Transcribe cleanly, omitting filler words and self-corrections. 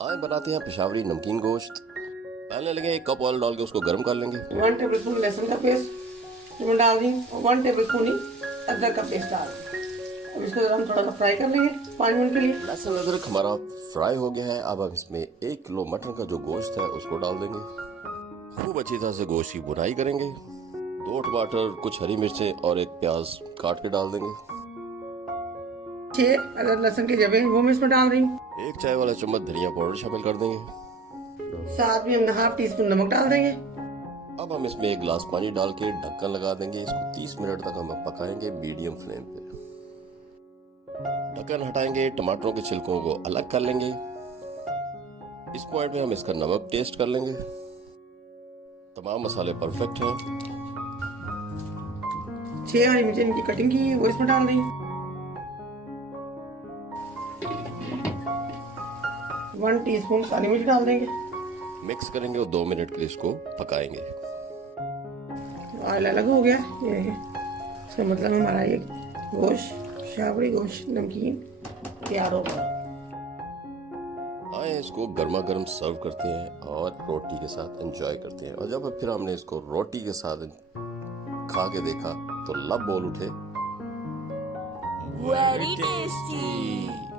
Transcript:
आए बनाते हैं पेशावरी नमकीन गोश्त। पहले लेंगे एक कप ऑयल डाल के उसको गर्म कर लेंगे। 1 टेबलस्पून लहसुन का पेस्ट इसमें डाल दी और 1 टेबलस्पून ही अदरक का पेस्ट डाल दी। अब इसको हम थोड़ा सा फ्राई कर लेंगे 5 मिनट के लिए। लहसुन अदरक हमारा फ्राई हो गया है। अब हम इसमें 1 किलो मटन का जो गोश्त है उसको डाल देंगे। खूब अच्छी तरह से गोश्त की भुनाई करेंगे। 2 टमाटर, कुछ हरी मिर्चें और 1 प्याज काट के डाल देंगे। 6 अदर लहसुन के जबे वो मैं इसमें डाल रही हूँ। 1 चाय वाला चम्मच धनिया पाउडर शामिल कर देंगे। साथ में हम हाफ टी स्पून नमक डाल देंगे। अब हम इसमें 1 गिलास पानी डाल के ढक्कन लगा देंगे। इसको 30 मिनट तक हम पकाएंगे मीडियम फ्लेम पे। ढक्कन हटाएंगे, टमाटरों के छिलकों को अलग कर लेंगे। इस पॉइंट में हम इसका नमक टेस्ट कर लेंगे। तमाम मसाले परफेक्ट हैं। 6 हरी मिर्ची इनकी कटिंग की है वो इसमें डाल देंगे। 1 टीस्पून काली मिर्च डाल देंगे। मिक्स करेंगे और 2 मिनट के लिए इसको पकाएंगे। ऑयल अलग हो गया ये है। इसका मतलब हमारा ये गोश्त शावरी गोश्त नमकीन तैयार हो गया। आए इसको गर्मा गर्म सर्व करते हैं और रोटी के साथ एंजॉय करते हैं। और जब फिर हमने इसको रोटी के साथ खा के देखा तो लब बोल उठे, वेरी टेस्टी।